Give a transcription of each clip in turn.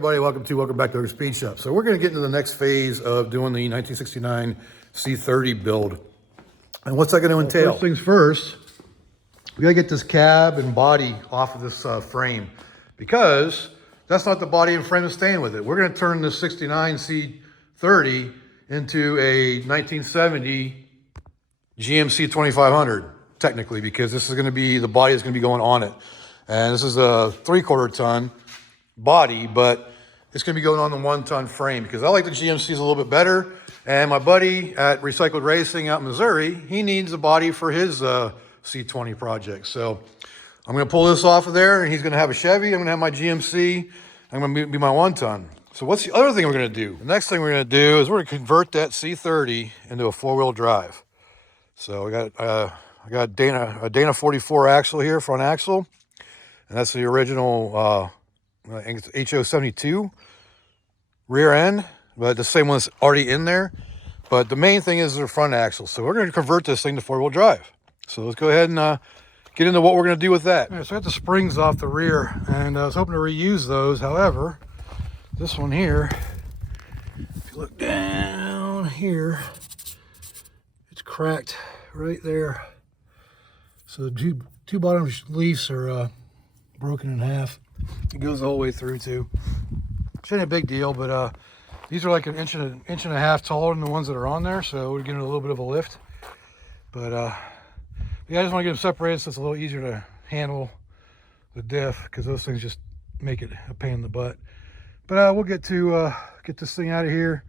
everybody, welcome back to Ogre Speed Shop. So we're going to get into the next phase of doing the 1969 C30 build. And what's that going to entail? First things first, we got to get this cab and body off of this frame, because that's not the body and frame that's staying with it. We're going to turn this 69 C30 into a 1970 GMC C2500, technically, because this is going to be, the body is going to be going on it. And this is a 3/4 ton body, but it's going to be going on the 1 ton frame, because I like the GMCs a little bit better. And my buddy at Recycled Racing out in Missouri, he needs a body for his C20 project. So I'm going to pull this off of there, and he's going to have a Chevy. I'm going to have my GMC. I'm going to be my 1 ton. So what's the other thing we're going to do? The next thing we're going to do is we're going to convert that C30 into a 4-wheel drive. So I got a Dana 44 axle here, front axle, and that's the original I think it's HO72 rear end, but the same one's already in there. But the main thing is the front axle. So we're going to convert this thing to 4-wheel drive. So let's go ahead and get into what we're going to do with that. All right, so I got the springs off the rear, and I was hoping to reuse those. However, this one here, if you look down here, it's cracked right there. So the two bottom leaves are broken in half. It goes the whole way through too. Which ain't a big deal, but these are like an inch and a half taller than the ones that are on there, so we're getting a little bit of a lift. But yeah, I just want to get them separated so it's a little easier to handle the diff, because those things just make it a pain in the butt. But we'll get to get this thing out of here,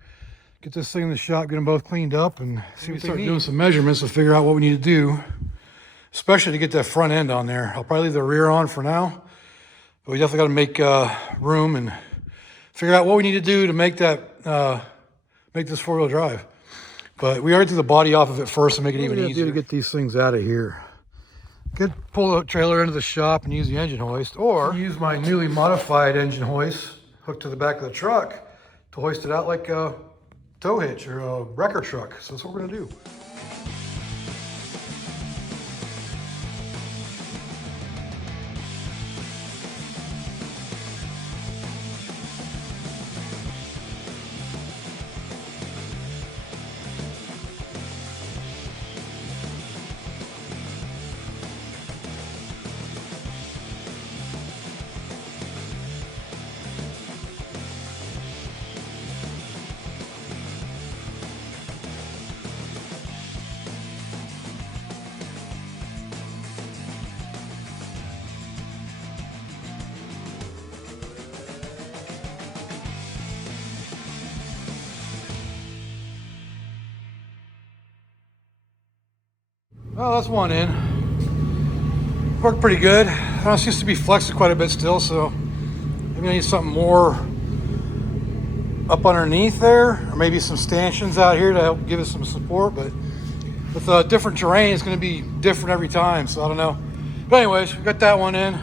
get this thing in the shop, get them both cleaned up, and see what we start doing some measurements to figure out what we need to do, especially to get that front end on there. I'll probably leave the rear on for now. But we definitely got to make room and figure out what we need to do to make that make this 4-wheel drive. But we already took the body off of it first to make it even easier to get these things out of here. Could pull the trailer into the shop and use the engine hoist, or use my newly modified engine hoist hooked to the back of the truck to hoist it out like a tow hitch or a wrecker truck. So that's what we're going to do. Well, that's one in. Worked pretty good. It seems to be flexing quite a bit still, so maybe I need something more up underneath there, or maybe some stanchions out here to help give it some support. But with different terrain, it's going to be different every time, so I don't know. But anyways, we got that one in.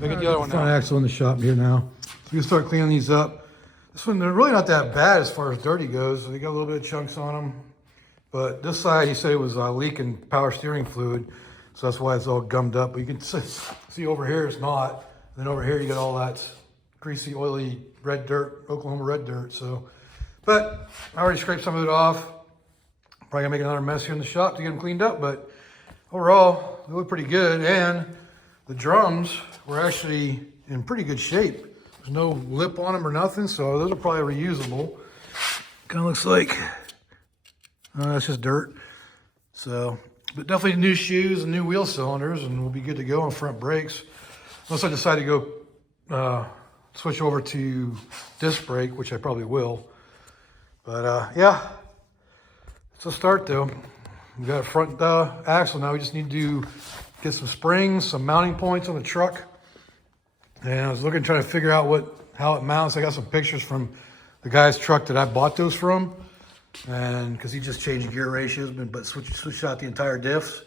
We got the other one now. Front axle in the shop here now. So we can start cleaning these up. This one, they're really not that bad as far as dirty goes. They got a little bit of chunks on them. But this side, he said it was leaking power steering fluid, so that's why it's all gummed up. But you can see over here it's not. And then over here you got all that greasy, oily red dirt, Oklahoma red dirt. So, but I already scraped some of it off. Probably gonna make another mess here in the shop to get them cleaned up. But overall, they look pretty good. And the drums were actually in pretty good shape. There's no lip on them or nothing, so those are probably reusable. Kind of looks like. That's just dirt. So, but definitely new shoes and new wheel cylinders, and we'll be good to go on front brakes. Unless I decide to go switch over to disc brake, which I probably will. But yeah, it's a start though. We got a front axle now. We just need to get some springs, some mounting points on the truck. And I was trying to figure out how it mounts. I got some pictures from the guy's truck that I bought those from. And because he just changed gear ratios, but switched out the entire diffs.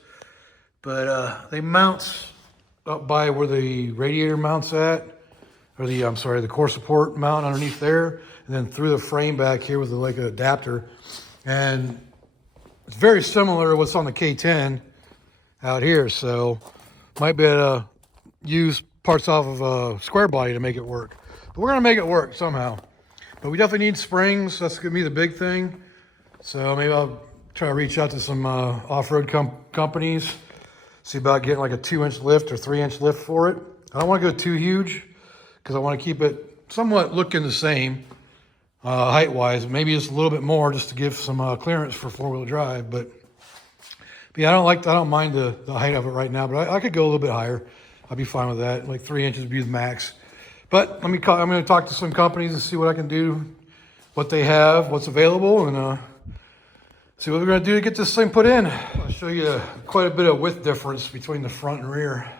But they mount up by where the radiator mounts at, or the core support mount underneath there, and then through the frame back here with like an adapter. And it's very similar to what's on the K10 out here, so might be able to use parts off of a square body to make it work. But we're gonna make it work somehow. But we definitely need springs. That's gonna be the big thing. So maybe I'll try to reach out to some off-road companies, see about getting like a 2-inch lift or 3-inch lift for it. I don't want to go too huge because I want to keep it somewhat looking the same height-wise. Maybe just a little bit more just to give some clearance for 4-wheel drive. But yeah, I don't mind the height of it right now, but I could go a little bit higher. I'd be fine with that. Like 3 inches would be the max. But I'm going to talk to some companies and see what I can do, what they have, what's available, and see what we're going to do to get this thing put in. I'll show you quite a bit of width difference between the front and rear.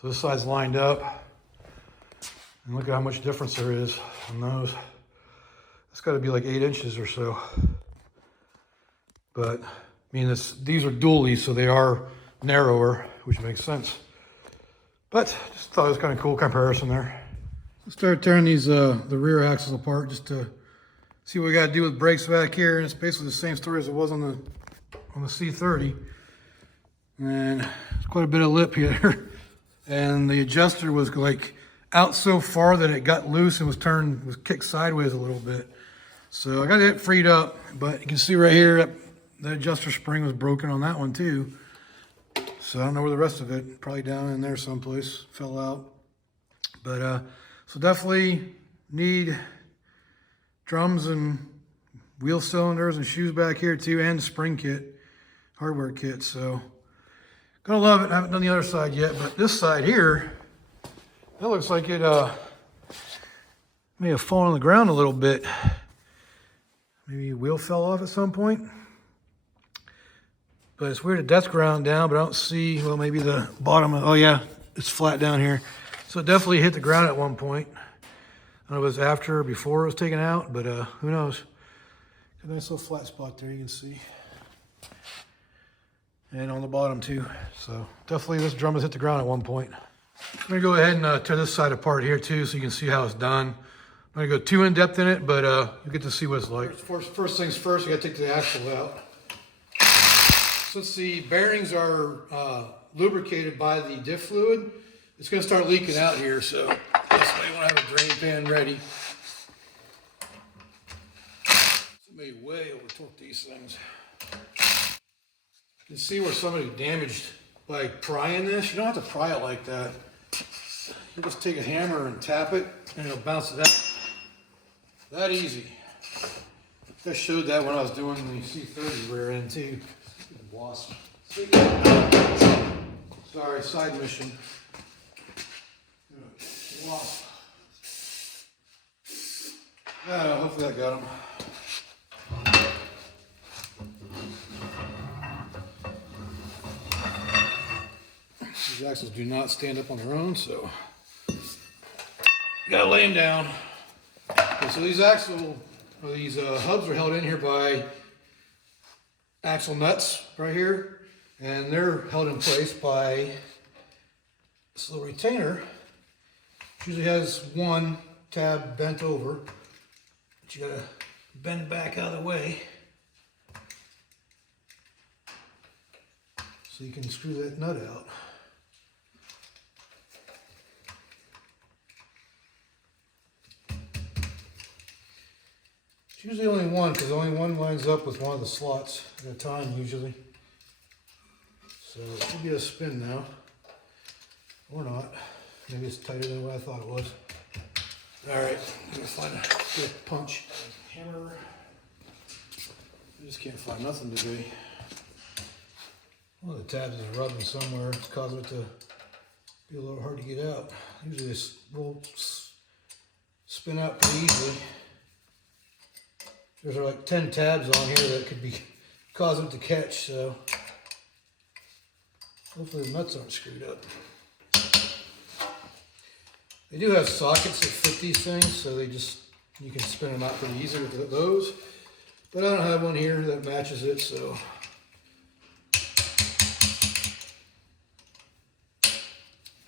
So this side's lined up. And look at how much difference there is on those. It's got to be like 8 inches or so. But, I mean, these are dualies, so they are narrower, which makes sense. But, just thought it was kind of cool comparison there. Let's start tearing these the rear axles apart just to see what we got to do with brakes back here. And it's basically the same story as it was on the C30. And there's quite a bit of lip here. And the adjuster was like out so far that it got loose and was kicked sideways a little bit. So I got it freed up, but you can see right here that adjuster spring was broken on that one too. So I don't know where the rest of it, probably down in there someplace, fell out. But so definitely need drums and wheel cylinders and shoes back here too, and the spring kit, hardware kit. So gonna love it. I haven't done the other side yet, but this side here, that looks like it may have fallen on the ground a little bit. Maybe a wheel fell off at some point. But it's weird that that's ground down, but I don't see, well, maybe the bottom, oh yeah, it's flat down here. So it definitely hit the ground at one point. I don't know if it was after or before it was taken out, but who knows. Got a nice little flat spot there you can see. And on the bottom too. So definitely this drum has hit the ground at one point. I'm gonna go ahead and tear this side apart here too so you can see how it's done. I'm gonna go too in depth in it, but you'll get to see what it's like. First things first, you gotta take the axle out. Since the bearings are lubricated by the diff fluid, it's gonna start leaking out here, so that's why you wanna have a drain pan ready. Somebody way over torqued these things. You can see where somebody damaged by prying this. You don't have to pry it like that. You just take a hammer and tap it, and it'll bounce it out. That easy. I showed that when I was doing the C30 rear end too. Wasp. Sorry, side mission. Wasp. Hopefully that got him. These axles do not stand up on their own, so you gotta lay them down. Okay, so these hubs are held in here by axle nuts right here, and they're held in place by this little retainer, which usually has one tab bent over, but you gotta bend back out of the way so you can screw that nut out. It's usually only one, because only one lines up with one of the slots at a time, usually. So it should be a spin now. Or not. Maybe it's tighter than what I thought it was. Alright, I'm going to find a good punch. Hammer. I just can't find nothing today. One of the tabs is rubbing somewhere. It's causing it to be a little hard to get out. Usually this will spin out pretty easily. There's like 10 tabs on here that could be causing it to catch, so hopefully the nuts aren't screwed up. They do have sockets that fit these things, so you can spin them out pretty easily with those. But I don't have one here that matches it, so.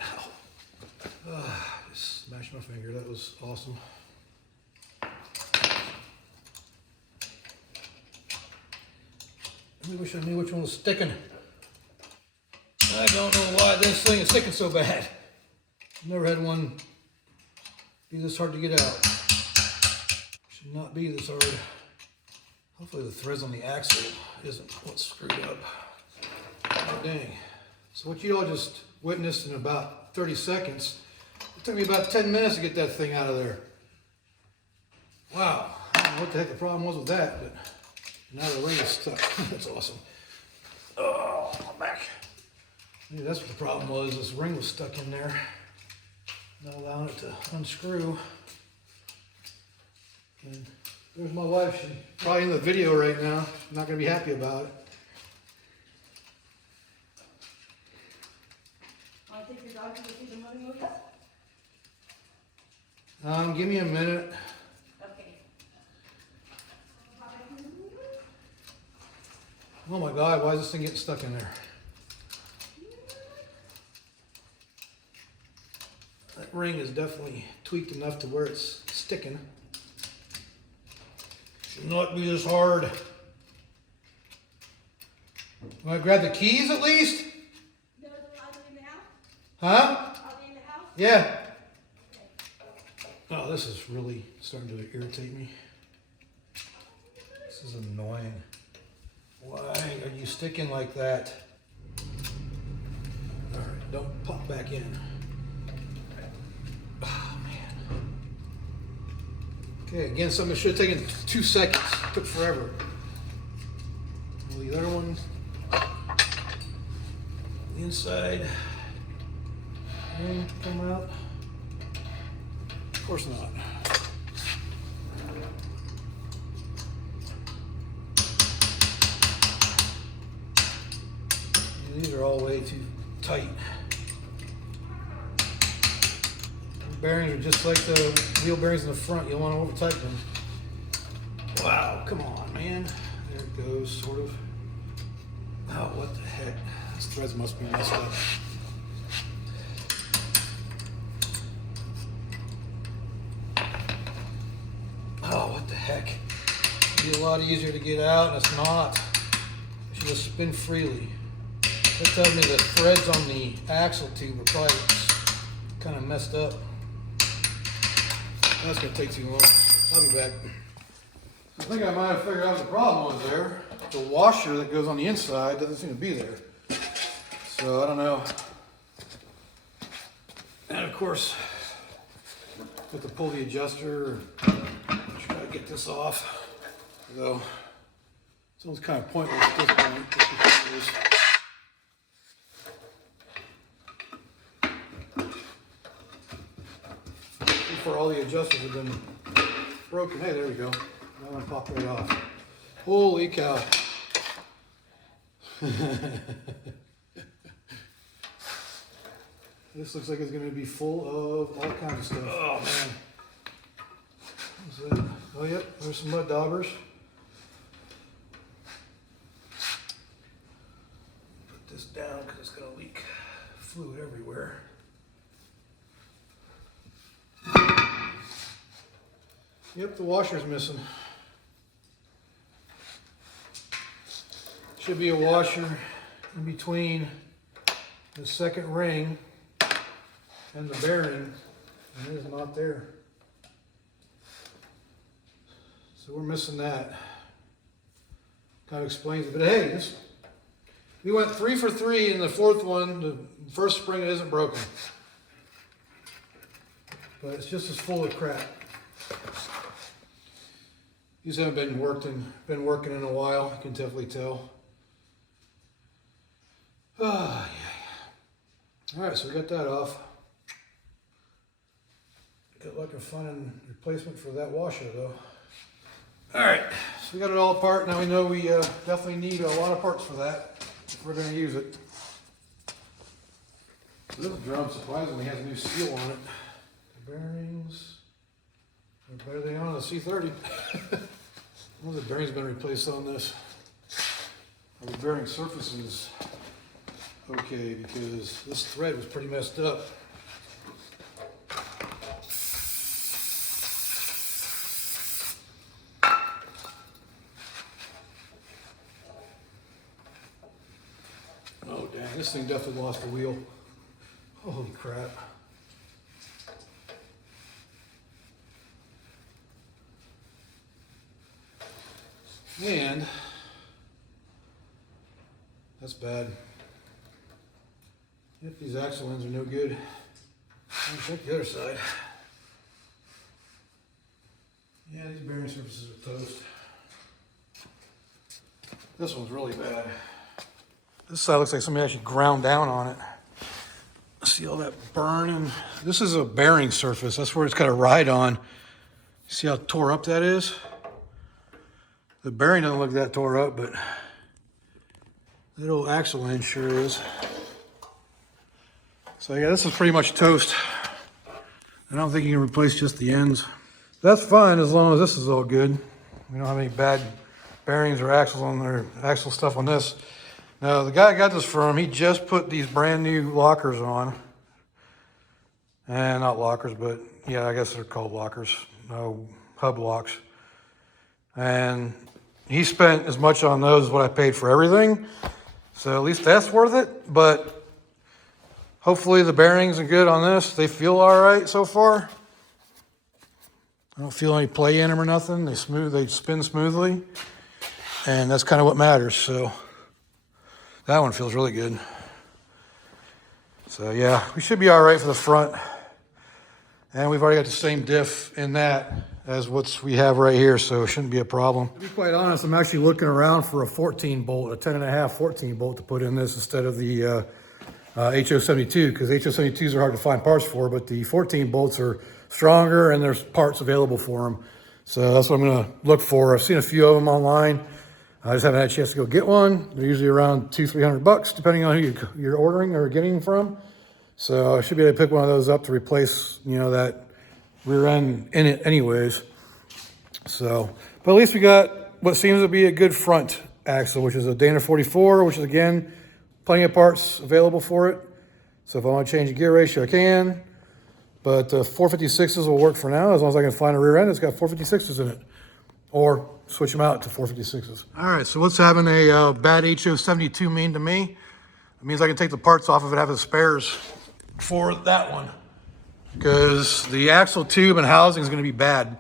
Ow. Just smashed my finger, that was awesome. I wish I knew which one was sticking. I don't know why this thing is sticking so bad. I've never had one be this hard to get out. Should not be this hard. Hopefully the threads on the axle isn't what's screwed up. Oh, dang. So what you all just witnessed in about 30 seconds, it took me about 10 minutes to get that thing out of there. Wow. I don't know what the heck the problem was with that, but now the ring is stuck. That's awesome. Oh, I'm back. Maybe that's what the problem was. This ring was stuck in there. Not allowing it to unscrew. And there's my wife. She's probably in the video right now. I'm not going to be happy about it. Want to take your dog to go see the movie with us? Give me a minute. Okay. Oh my God, why is this thing getting stuck in there? That ring is definitely tweaked enough to where it's sticking. Should not be this hard. Want to grab the keys at least? No, I'll be in the house. Huh? I'll be in the house. Yeah. Oh, this is really starting to irritate me. This is annoying. Why are you sticking like that? All right, don't pop back in. Oh, man. Okay, again, something that should have taken 2 seconds. It took forever. The other one, the inside, come out. Of course not. These are all way too tight. The bearings are just like the wheel bearings in the front. You don't want to over tighten them. Wow, come on, man. There it goes, sort of. Oh, what the heck? These threads must be messed up. Oh, what the heck? It'd be a lot easier to get out, and it's not. It should just spin freely. That tells me the threads on the axle tube are probably kind of messed up. That's going to take too long. I'll be back. I think I might have figured out what the problem was there. The washer that goes on the inside doesn't seem to be there. So I don't know. And of course, have to pull the adjuster. Try to get this off. Though it's almost kind of pointless at this point. Before all the adjusters have been broken. Hey, there we go. That one popped right off. Holy cow. This looks like it's going to be full of all kinds of stuff. Oh, man. What's that? Oh, yep. There's some mud daubers. Put this down because it's going to leak fluid everywhere. Yep, the washer's missing. Should be a washer in between the second ring and the bearing, and it is not there. So we're missing that. Kind of explains it, but hey, we went 3 for 3 in the fourth one. The first spring isn't broken, but it's just as full of crap. These haven't been working in a while. I can definitely tell. Oh, yeah. All right, so we got that off. Good luck in finding a replacement for that washer, though. All right, so we got it all apart. Now we know we definitely need a lot of parts for that if we're going to use it. This drum surprisingly has a new seal on it. The bearings are better than on the C30. One of the bearings have been replaced on this. The bearing surface is okay because this thread was pretty messed up. Oh dang, this thing definitely lost a wheel. Holy crap. And that's bad. If these axle ends are no good, I'll check the other side. Yeah, these bearing surfaces are toast. This one's really bad. This side looks like somebody actually ground down on it. See all that burn? And this is a bearing surface. That's where it's got a ride on. See how tore up that is? The bearing doesn't look that tore up, but that old axle end sure is. So yeah, this is pretty much toast. I don't think you can replace just the ends. That's fine as long as this is all good. We don't have any bad bearings or axles on there, axle stuff on this. Now, the guy I got this from, he just put these brand new lockers on. And not lockers, but yeah, I guess they're called lockers. No, hub locks. And he spent as much on those as what I paid for everything. So at least that's worth it. But hopefully the bearings are good on this. They feel all right so far. I don't feel any play in them or nothing. They spin smoothly. And that's kind of what matters. So that one feels really good. So yeah, we should be all right for the front. And we've already got the same diff in that as what we have right here, so it shouldn't be a problem. To be quite honest, I'm actually looking around for a 14 bolt, a 10.5 14 bolt to put in this instead of the HO72, because HO72s are hard to find parts for, but the 14 bolts are stronger and there's parts available for them. So that's what I'm gonna look for. I've seen a few of them online. I just haven't had a chance to go get one. They're usually around $200-300, depending on who you're ordering or getting from. So I should be able to pick one of those up to replace, you know, that rear end in it anyways. So, but at least we got what seems to be a good front axle, which is a Dana 44, which is again, plenty of parts available for it. So if I want to change the gear ratio, I can. But 456s will work for now, as long as I can find a rear end that's got 456s in it. Or switch them out to 456s. All right, so what's having a bad HO72 mean to me? It means I can take the parts off of it, have the spares for that one. Because the axle tube and housing is going to be bad.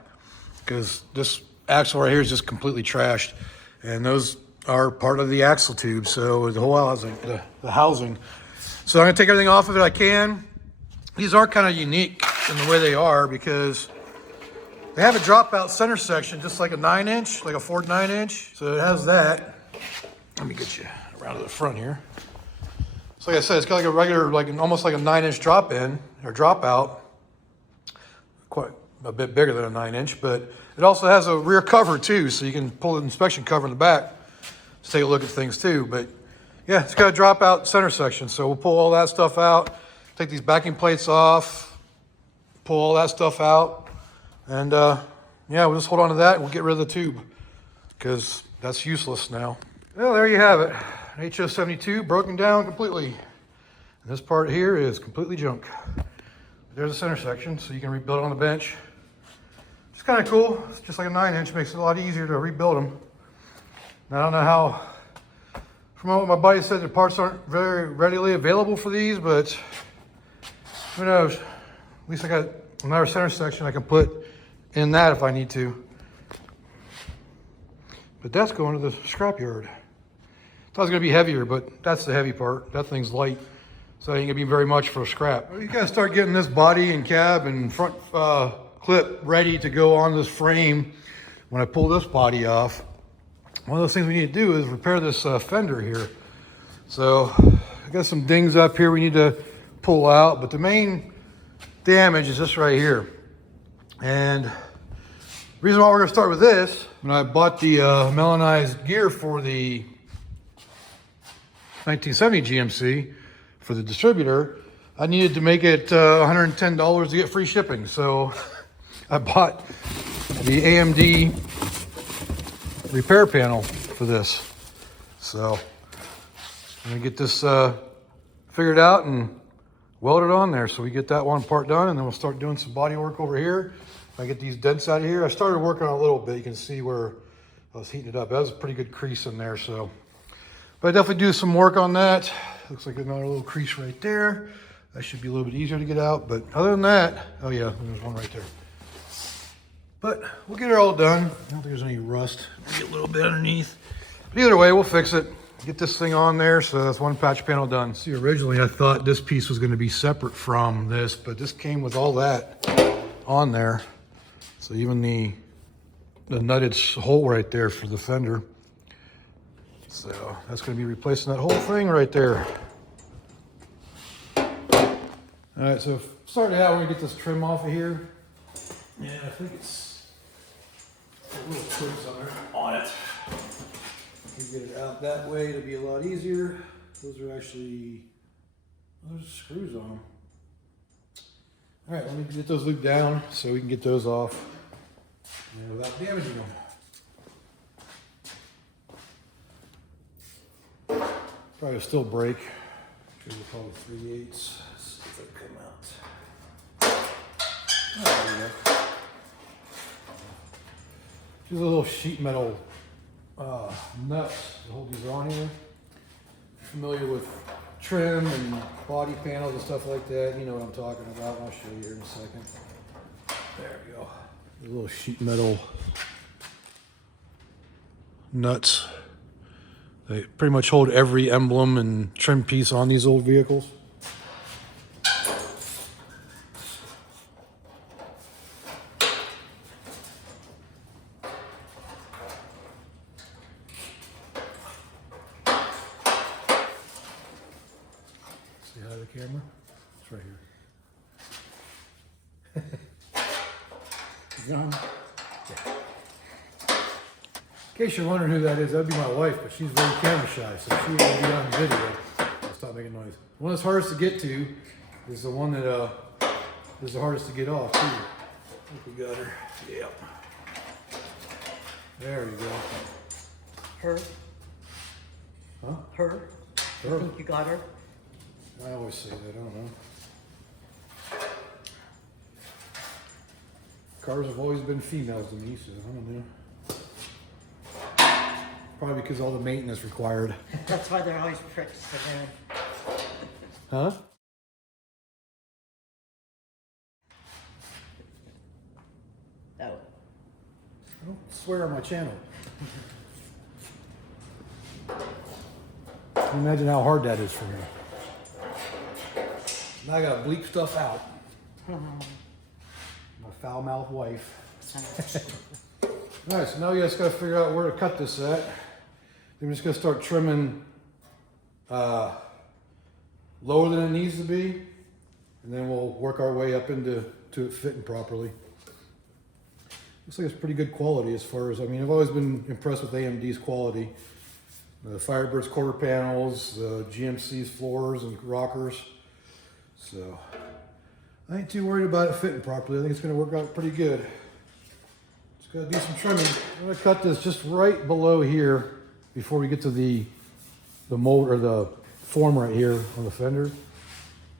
Because this axle right here is just completely trashed. And those are part of the axle tube, so the whole housing, the housing. So I'm going to take everything off of it I can. These are kind of unique in the way they are because they have a dropout center section, just like a 9-inch, like a Ford 9-inch. So it has that. Let me get you around to the front here. So like I said, it's got like a regular, almost like a 9-inch drop in or dropout. Quite a bit bigger than a 9-inch, but it also has a rear cover too, so you can pull the inspection cover in the back to take a look at things too. But yeah, it's got a dropout center section, so we'll pull all that stuff out, take these backing plates off, pull all that stuff out, and yeah, we'll just hold on to that and we'll get rid of the tube because that's useless now. Well, there you have it. An HO72 broken down completely. And this part here is completely junk. There's a center section, so you can rebuild it on the bench. It's kind of cool. It's just like a 9-inch, makes it a lot easier to rebuild them. And I don't know how, from what my buddy said, the parts aren't very readily available for these, but who knows? At least I got another center section I can put in that if I need to. But that's going to the scrapyard. I thought it was going to be heavier, but that's the heavy part. That thing's light, so it ain't going to be very much for scrap. You got to start getting this body and cab and front clip ready to go on this frame when I pull this body off. One of those things we need to do is repair this fender here. So I got some dings up here we need to pull out, but the main damage is this right here. And the reason why we're going to start with this, when I bought the melanized gear for the 1970 GMC for the distributor, I needed to make it $110 to get free shipping. So I bought the AMD repair panel for this. So I'm gonna get this figured out and weld it on there so we get that one part done, and then we'll start doing some body work over here. I get these dents out of here. I started working on it a little bit. You can see where I was heating it up. That was a pretty good crease in there. So, but I definitely do some work on that. Looks like another little crease right there. That should be a little bit easier to get out. But other than that, oh yeah, there's one right there. But we'll get it all done. I don't think there's any rust. Maybe a little bit underneath. But either way, we'll fix it. Get this thing on there, so that's one patch panel done. See, originally I thought this piece was gonna be separate from this, but this came with all that on there. So even the nutted hole right there for the fender. So that's gonna be replacing that whole thing right there. All right, so starting out, we're gonna get this trim off of here. Yeah, I think it's a little clips on it. We get it out that way, it'll be a lot easier. Those are actually, there's screws on them. All right, let me get those looped down so we can get those off without damaging them. Probably still break. They're probably 3/8. Let's see if they come out. Oh, there we go. There's a little sheet metal nuts to hold these on here. Familiar with trim and body panels and stuff like that, you know what I'm talking about. I'll show you here in a second. There we go. These little sheet metal nuts. They pretty much hold every emblem and trim piece on these old vehicles. Say hi to the camera. It's right here. John. Yeah. In case you're wondering who that is, that'd be my wife, but she's very camera shy, so she won't be on video. I'll stop making noise. The one that's hardest to get to is the one that is the hardest to get off too. I think we got her. Yeah. There we go. Her. Huh? Her. Her. I think you got her. I always say that, I don't know. Cars have always been females to me, so I don't know. Probably because all the maintenance required. That's why they're always pricks to them. Huh? Oh. I don't swear on my channel. Can you imagine how hard that is for me? Now I gotta bleep stuff out. My foul-mouthed wife. All right, so now you guys gotta figure out where to cut this at. Then we're just gonna start trimming lower than it needs to be, and then we'll work our way up into it fitting properly. Looks like it's pretty good quality as far as, I mean, I've always been impressed with AMD's quality. The Firebird's quarter panels, the GMC's floors and rockers. So I ain't too worried about it fitting properly. I think it's gonna work out pretty good. Just gotta do some trimming. I'm gonna cut this just right below here before we get to the mold or the form right here on the fender.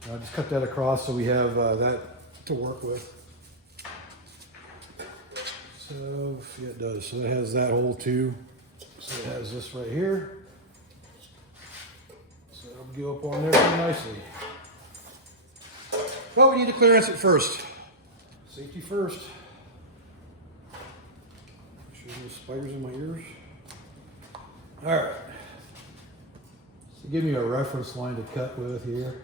Just cut that across so we have that to work with. So yeah, it does. So it has that hole too. So it has this right here. So it'll go up on there pretty nicely. Well, we need to clearance it first. Safety first. Make sure there's no spiders in my ears. All right. So give me a reference line to cut with here.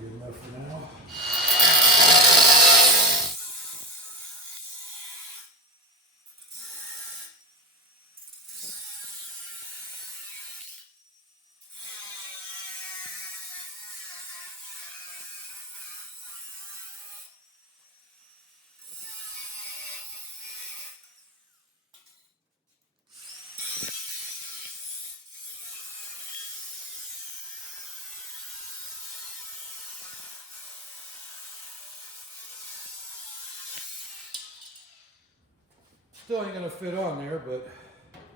Good enough for now. Still ain't gonna fit on there, but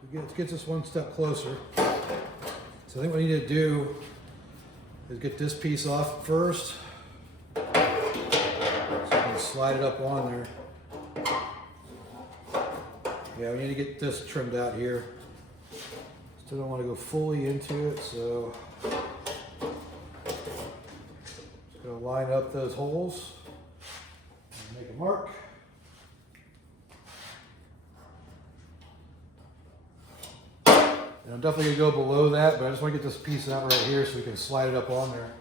it gets us one step closer. So I think what we need to do is get this piece off first. So we can slide it up on there. Yeah, we need to get this trimmed out here. Still don't want to go fully into it, so just gonna line up those holes and make a mark. And I'm definitely gonna go below that, but I just want to get this piece out right here so we can slide it up on there.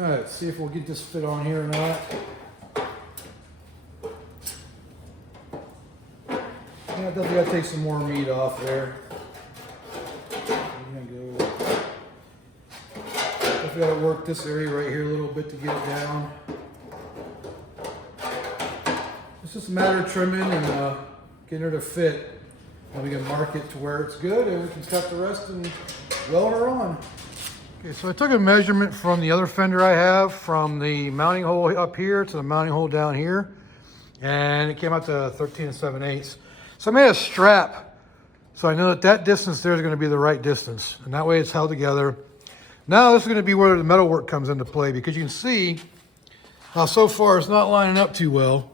All right, see if we'll get this fit on here or not. Yeah, definitely gotta take some more meat off there. I'm gonna go. Definitely gotta work this area right here a little bit to get it down. It's just a matter of trimming and getting her to fit. And we can mark it to where it's good, and we can cut the rest and weld her on. Okay, so I took a measurement from the other fender I have, from the mounting hole up here to the mounting hole down here, and it came out to 13 7/8. So I made a strap, so I know that that distance there is going to be the right distance, and that way it's held together. Now this is going to be where the metal work comes into play, because you can see how so far it's not lining up too well,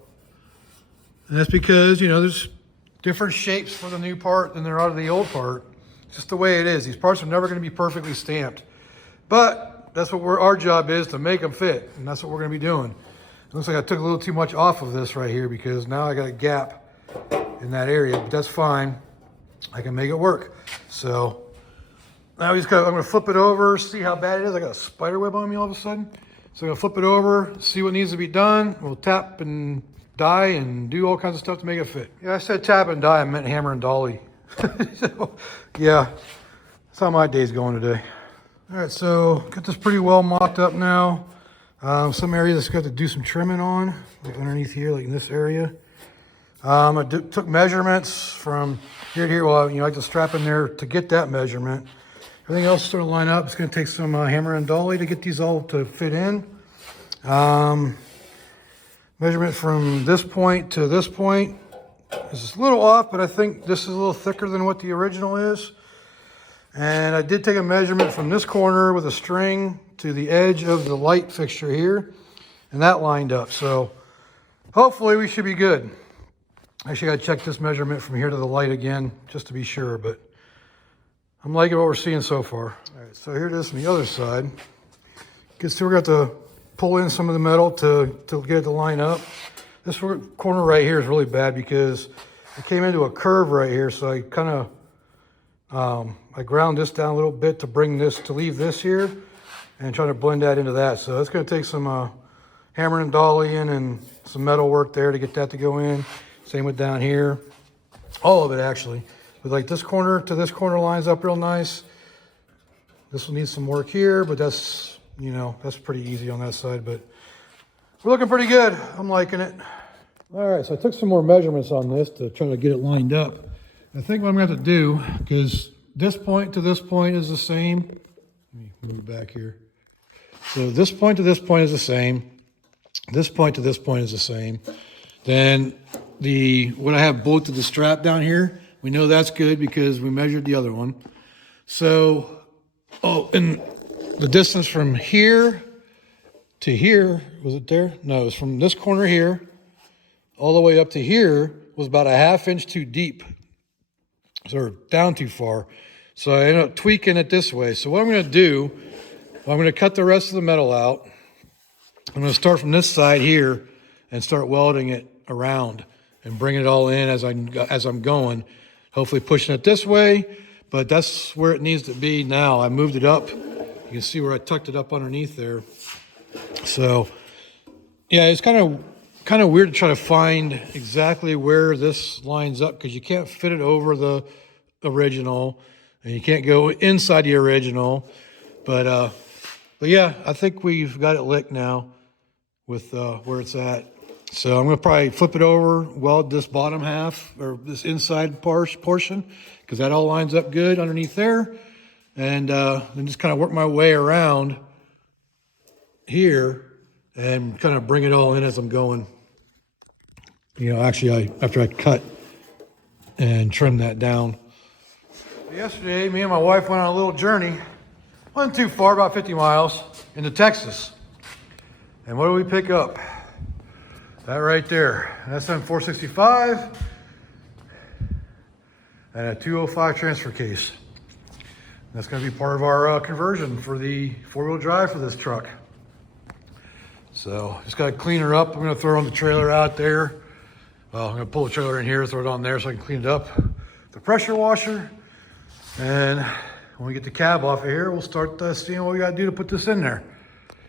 and that's because, you know, there's different shapes for the new part than there are the old part. It's just the way it is. These parts are never going to be perfectly stamped. But that's what our job is, to make them fit, and that's what we're going to be doing. It looks like I took a little too much off of this right here, because now I got a gap in that area, but that's fine. I can make it work. So now I'm going to flip it over, see how bad it is. I got a spider web on me all of a sudden. So I'm going to flip it over, see what needs to be done. We'll tap and die and do all kinds of stuff to make it fit. Yeah, I said tap and die, I meant hammer and dolly. So, yeah, that's how my day's going today. All right, so got this pretty well mocked up now. Some areas I got to do some trimming on, like underneath here, like in this area. I took measurements from here to here. Well, you know, I just strap in there to get that measurement. Everything else is sort of line up. It's going to take some hammer and dolly to get these all to fit in. Measurement from this point to this point is a little off, but I think this is a little thicker than what the original is. And I did take a measurement from this corner with a string to the edge of the light fixture here, and that lined up. So hopefully we should be good. Actually, I got to check this measurement from here to the light again, just to be sure, but I'm liking what we're seeing so far. All right, so here it is from the other side. You can see we're going to have to pull in some of the metal to get it to line up. This corner right here is really bad because it came into a curve right here, so I kind of I ground this down a little bit to bring this, to leave this here, and try to blend that into that. So it's going to take some hammer and dolly in and some metal work there to get that to go in. Same with down here. All of it actually. But like this corner to this corner lines up real nice. This will need some work here, but that's, you know, that's pretty easy on that side. But we're looking pretty good. I'm liking it. All right, so I took some more measurements on this to try to get it lined up. I think what I'm going to have to do, because this point to this point is the same. Let me move back here. So this point to this point is the same. This point to this point is the same. Then what I have bolted the strap down here, we know that's good because we measured the other one. So, and the distance from here to here, was it there? No, it was from this corner here all the way up to here was about a ½ inch too deep. So down too far. So I ended up tweaking it this way. So what I'm going to do, I'm going to cut the rest of the metal out. I'm going to start from this side here and start welding it around and bring it all in as I'm going. Hopefully pushing it this way, but that's where it needs to be now. I moved it up. You can see where I tucked it up underneath there. So yeah, it's kind of weird to try to find exactly where this lines up, because you can't fit it over the original and you can't go inside the original. But yeah, I think we've got it licked now with where it's at. So I'm going to probably flip it over, weld this bottom half or this inside portion, because that all lines up good underneath there. And then just kind of work my way around here and kind of bring it all in as I'm going. You know, actually, after I cut and trim that down. Yesterday, me and my wife went on a little journey. Wasn't too far, about 50 miles, into Texas. And what do we pick up? That right there, an SM465 and a 205 transfer case. That's going to be part of our conversion for the four-wheel drive for this truck. So just got to clean her up. I'm going to throw her on the trailer out there. I'm going to pull the trailer in here, throw it on there so I can clean it up. The pressure washer. And when we get the cab off of here, we'll start seeing what we got to do to put this in there.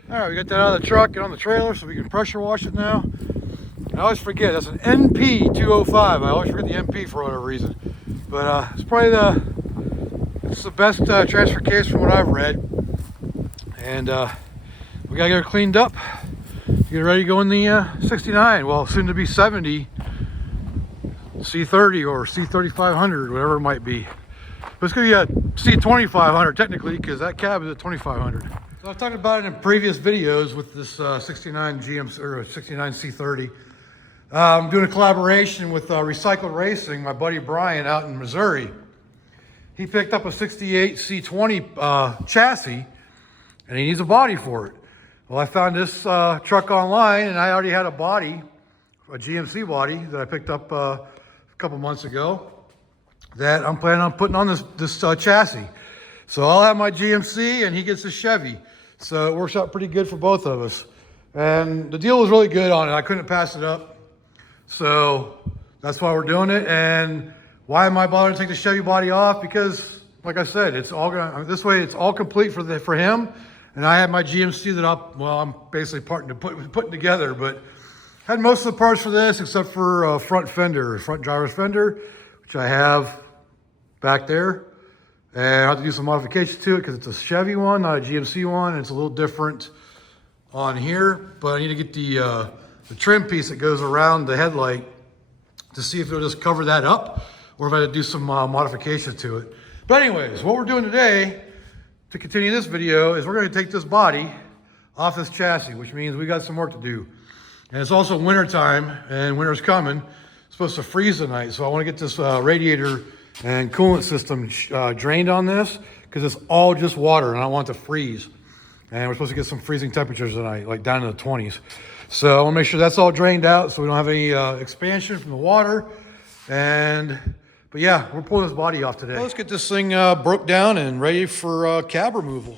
All right, we got that out of the truck and on the trailer so we can pressure wash it now. I always forget, that's an NP 205. I always forget the NP for whatever reason. But it's probably the best transfer case from what I've read. And we gotta get her cleaned up. Get ready to go in the 69, well, soon to be 70 C30 or C3500, whatever it might be. But it's gonna be a C2500 technically, because that cab is a 2500. So I've talked about it in previous videos with this 69 GMC or 69 C30. I'm doing a collaboration with Recycled Racing, my buddy Bryan out in Missouri. He picked up a 68 C20 chassis and he needs a body for it. Well, I found this truck online and I already had a body, a GMC body that I picked up a couple months ago that I'm planning on putting on this chassis. So I'll have my GMC and he gets a Chevy. So it works out pretty good for both of us. And the deal was really good on it. I couldn't pass it up. So that's why we're doing it. And why am I bothering to take the Chevy body off? Because, like I said, it's all gonna, this way it's all complete for him. And I have my GMC that I'm basically putting together, but had most of the parts for this except for front driver's fender, which I have back there. And I have to do some modifications to it because it's a Chevy one, not a GMC one. And it's a little different on here, but I need to get the trim piece that goes around the headlight to see if it'll just cover that up or if I had to do some modifications to it. But anyways, what we're doing today to continue this video is we're going to take this body off this chassis, which means we got some work to do. And it's also winter time and winter's coming. It's supposed to freeze tonight. So I want to get this radiator and coolant system drained on this because it's all just water and I want it to freeze. And we're supposed to get some freezing temperatures tonight, like down in the 20s. So I want to make sure that's all drained out so we don't have any expansion from the water. But yeah, we're pulling this body off today. Let's get this thing broke down and ready for cab removal.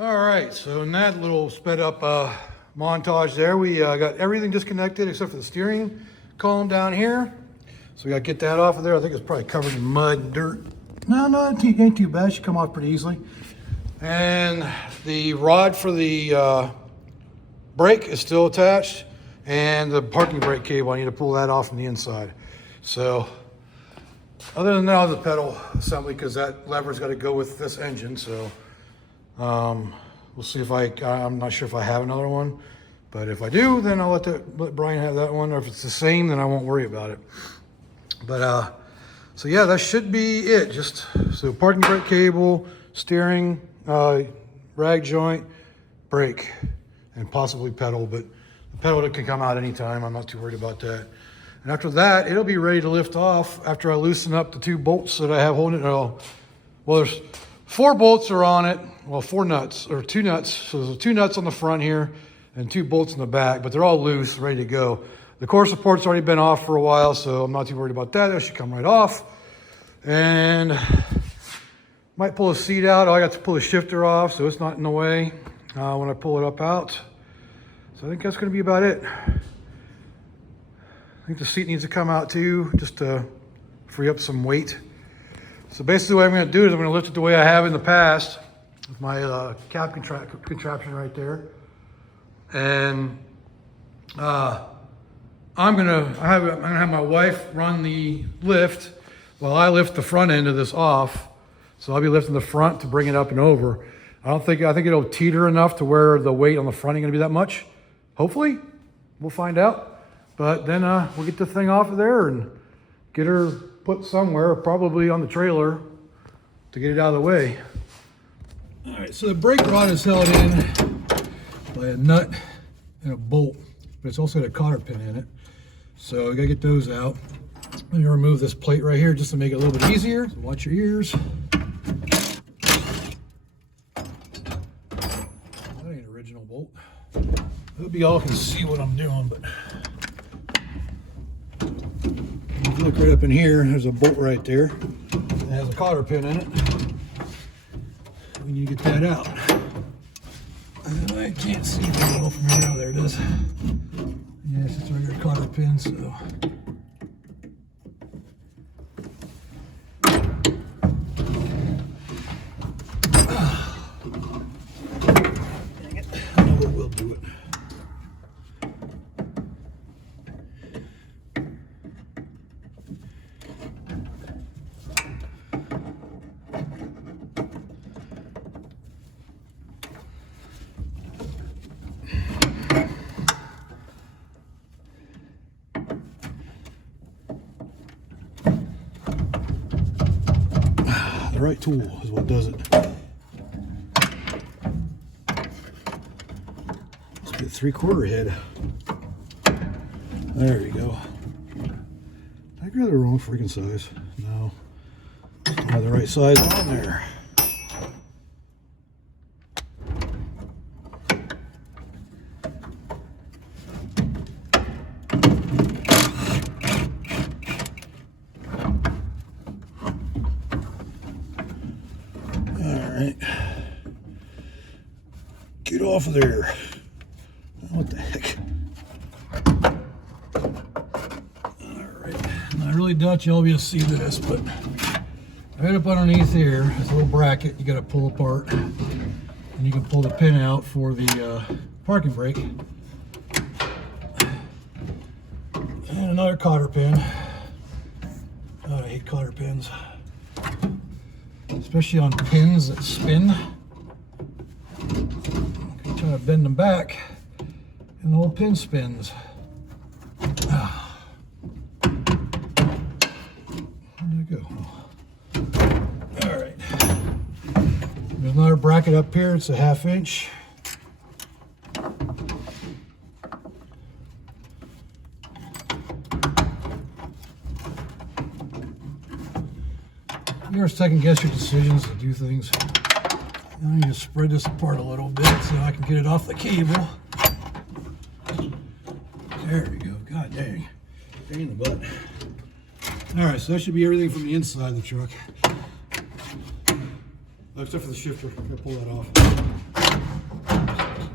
All right, so in that little sped up montage there, we got everything disconnected except for the steering column down here. So we got to get that off of there. I think it's probably covered in mud and dirt. No, it ain't too bad. It should come off pretty easily. And the rod for the brake is still attached. And the parking brake cable, I need to pull that off from the inside. So other than that, the pedal assembly, because that lever's got to go with this engine. So we'll see if I'm not sure if I have another one, but if I do, then I'll let Bryan have that one, or if it's the same, then I won't worry about it. But, so yeah, that should be it. So parking brake cable, steering, rag joint, brake, and possibly pedal, but the pedal can come out anytime. I'm not too worried about that. And after that, it'll be ready to lift off after I loosen up the two bolts that I have holding it. Well, there's 4 bolts are on it. Well, 4 nuts, or 2 nuts. So there's 2 nuts on the front here and 2 bolts in the back, but they're all loose, ready to go. The core support's already been off for a while, so I'm not too worried about that. That should come right off. And might pull a seat out. I got to pull the shifter off, so it's not in the way when I pull it up out. So I think that's gonna be about it. I think the seat needs to come out too, just to free up some weight. So basically what I'm gonna do is I'm gonna lift it the way I have in the past with my cab contraption right there. And I'm gonna have my wife run the lift while I lift the front end of this off. So I'll be lifting the front to bring it up and over. I think it'll teeter enough to where the weight on the front ain't gonna be that much. Hopefully, we'll find out. But then we'll get the thing off of there and get her put somewhere, probably on the trailer, to get it out of the way. All right, so the brake rod is held in by a nut and a bolt, but it's also got a cotter pin in it. So we gotta get those out. I'm gonna remove this plate right here just to make it a little bit easier. So watch your ears. That ain't an original bolt. I hope y'all can see what I'm doing, but if you look right up in here, there's a bolt right there. It has a cotter pin in it. We need to get that out. I can't see very well from here. Oh, there it is. Yeah, it's just a regular cotter pin, so. Dang it. I know what will do it. The right tool is what does it. Let's get 3/4 head. There you go. I got the wrong freaking size. No. I have the right size on there. Get off of there. What the heck? Alright. I really doubt y'all be able to see this, but right up underneath here, this little bracket you gotta pull apart. And you can pull the pin out for the parking brake. And another cotter pin. God, I hate cotter pins. Especially on pins that spin. Trying to bend them back, and the whole pin spins. Where'd it go? All right. There's another bracket up here. It's a 1/2 inch. You ever second guess your decisions to do things? Now you just spread this apart a little bit so I can get it off the cable. There we go. God dang. Pain in the butt. Alright, so that should be everything from the inside of the truck. Except for the shifter. I'm gonna pull that off.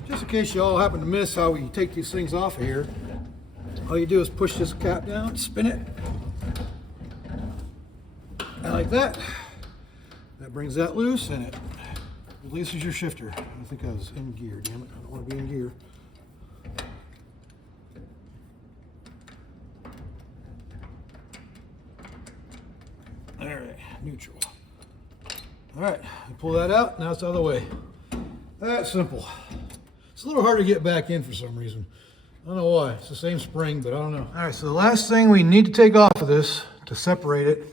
Just in case y'all happen to miss how we take these things off of here, all you do is push this cap down, spin it. And like that. That brings that loose and it releases your shifter. I think I was in gear, damn it. I don't want to be in gear. Alright, neutral. Alright, pull that out, now it's out of the way. That's simple. It's a little hard to get back in for some reason. I don't know why. It's the same spring, but I don't know. Alright, so the last thing we need to take off of this to separate it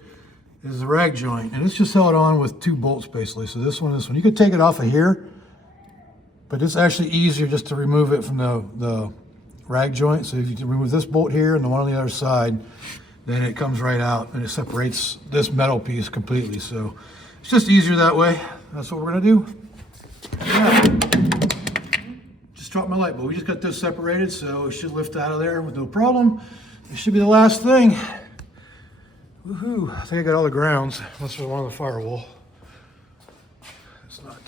is the rag joint, and it's just held on with 2 bolts basically. So this one. You could take it off of here, but it's actually easier just to remove it from the rag joint. So if you can remove this bolt here and the one on the other side, then it comes right out and it separates this metal piece completely. So it's just easier that way. That's what we're gonna do. Yeah. Just just dropped my light bulb. We just got this separated, so it should lift out of there with no problem. It should be the last thing. Woohoo! I think I got all the grounds. Unless there's one on the firewall. It's not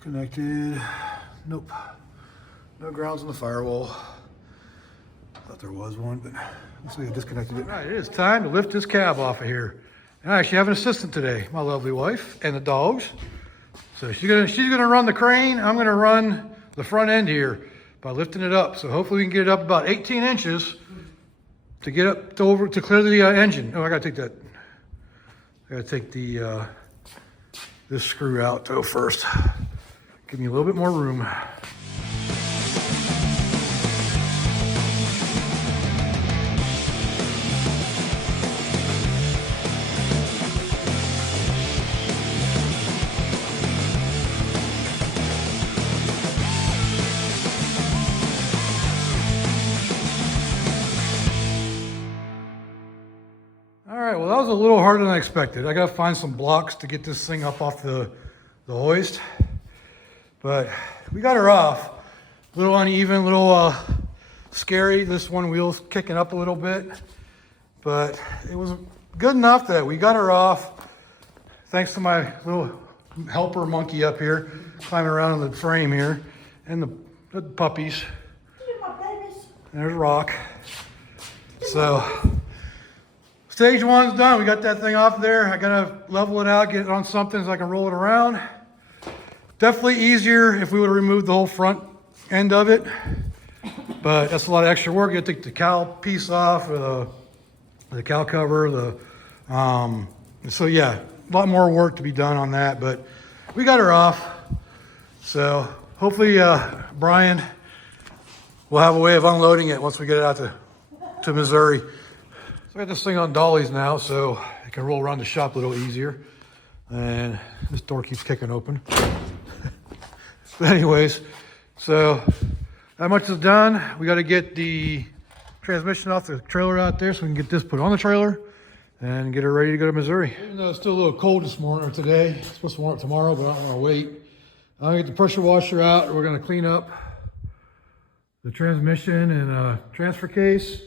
connected. Nope. No grounds on the firewall. Thought there was one, but looks like I disconnected it. All right, it is time to lift this cab off of here. And I actually have an assistant today, my lovely wife and the dogs. So she's gonna run the crane. I'm gonna run the front end here by lifting it up. So hopefully we can get it up about 18 inches to get up to clear the engine. Oh, I gotta take that. I gotta take the this screw out though first. Give me a little bit more room. Well, that was a little harder than I expected. I got to find some blocks to get this thing up off the hoist. But we got her off. A little uneven, a little scary. This one wheel's kicking up a little bit. But it was good enough that we got her off. Thanks to my little helper monkey up here, climbing around on the frame here. And the puppies. And there's Rock. So... stage one's done. We got that thing off there. I gotta level it out, get it on something so I can roll it around. Definitely easier if we would have removed the whole front end of it, but that's a lot of extra work. You gotta take the cowl piece off, the cowl cover, so yeah, a lot more work to be done on that, but we got her off. So hopefully Bryan will have a way of unloading it once we get it out to Missouri. So I got this thing on dollies now, so I can roll around the shop a little easier. And this door keeps kicking open. But anyways, so that much is done. We got to get the transmission off the trailer out there so we can get this put on the trailer and get her ready to go to Missouri. Even though it's still a little cold this morning or today, it's supposed to warm up tomorrow, but I don't want to wait. I'm going to get the pressure washer out. We're going to clean up the transmission and transfer case.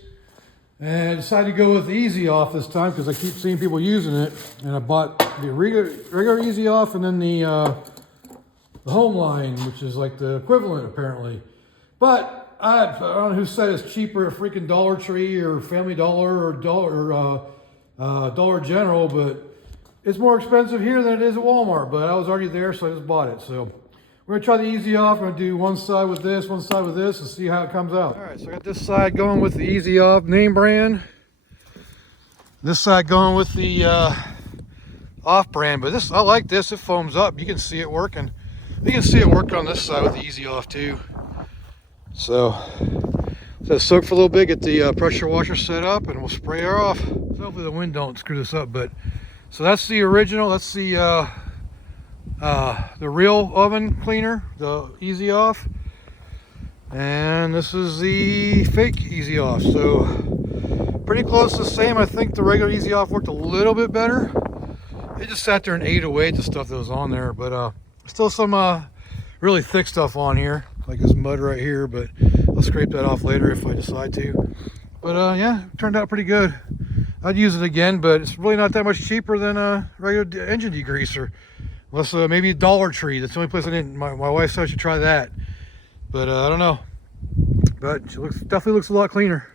And I decided to go with the Easy Off this time because I keep seeing people using it. And I bought the regular Easy Off and then the Home Line, which is like the equivalent apparently. But I don't know who said it's cheaper at freaking Dollar Tree or Family Dollar or Dollar General, but it's more expensive here than it is at Walmart. But I was already there, so I just bought it. So we're gonna try the Easy Off. I'm gonna do one side with this, one side with this, and see how it comes out. All right, so I got this side going with the Easy Off name brand. This side going with the off brand, but this, I like this, it foams up. You can see it working. You can see it working on this side with the Easy Off too. So let soak for a little bit, get the pressure washer set up, and we'll spray her off. So hopefully the wind don't screw this up, but so that's the original, that's the real oven cleaner, the Easy Off, and this is the fake Easy Off. So pretty close to the same. I think the regular Easy Off worked a little bit better. It just sat there and ate away at the stuff that was on there, but still some really thick stuff on here, like this mud right here, but I'll scrape that off later if I decide to. But yeah, it turned out pretty good. I'd use it again, but it's really not that much cheaper than a regular engine degreaser. Unless maybe Dollar Tree. That's the only place I didn't. My wife said I should try that, but I don't know. But she definitely looks a lot cleaner.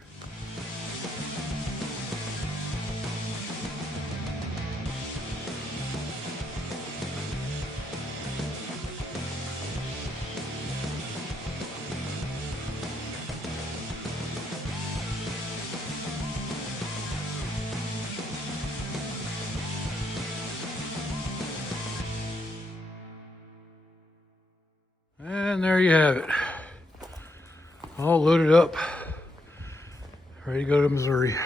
And there you have it. All loaded up, ready to go to Missouri.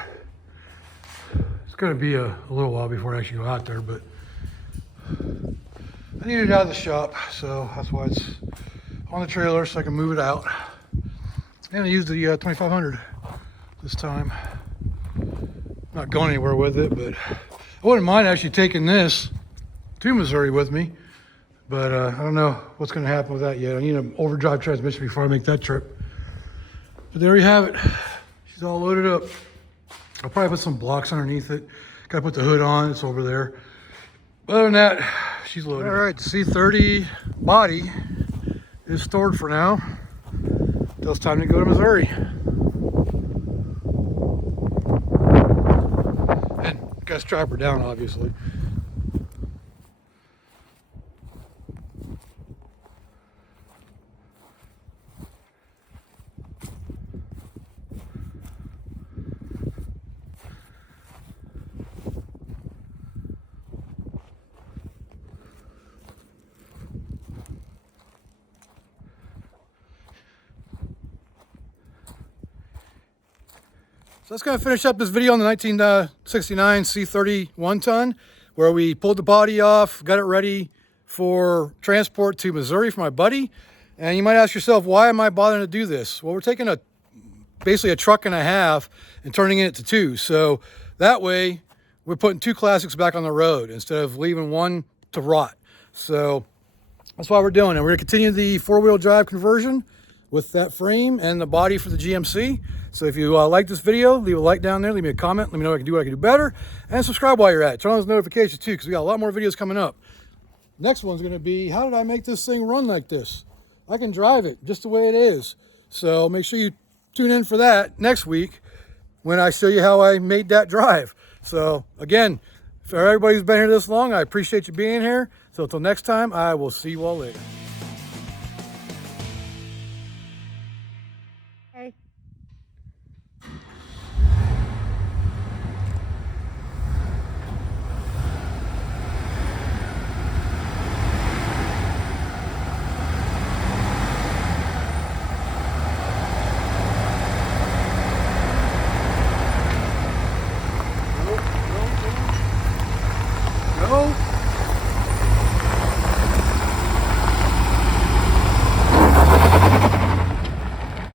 It's going to be a little while before I actually go out there, but I need it out of the shop, so that's why it's on the trailer so I can move it out. And I used the 2500 this time. Not going anywhere with it, but I wouldn't mind actually taking this to Missouri with me. But I don't know what's going to happen with that yet. I need an overdrive transmission before I make that trip. But there you have it. She's all loaded up. I'll probably put some blocks underneath it. Got to put the hood on. It's over there. But other than that, she's loaded. All right, the C30 body is stored for now. Till it's time to go to Missouri. And got to strap her down, obviously. So that's going to finish up this video on the 1969 C30 one-ton, where we pulled the body off, got it ready for transport to Missouri for my buddy. And you might ask yourself, why am I bothering to do this? Well, we're taking basically a truck and a half and turning it to two. So that way we're putting two classics back on the road instead of leaving one to rot. So that's why we're doing it. We're going to continue the four-wheel drive conversion with that frame and the body for the GMC. So if you like this video, leave a like down there, leave me a comment, let me know what I can do better, and subscribe while you're at it. Turn on those notifications too, because we got a lot more videos coming up. Next one's going to be, how did I make this thing run like this? I can drive it just the way it is. So make sure you tune in for that next week when I show you how I made that drive. So again, for everybody who's been here this long, I appreciate you being here. So until next time, I will see you all later. No.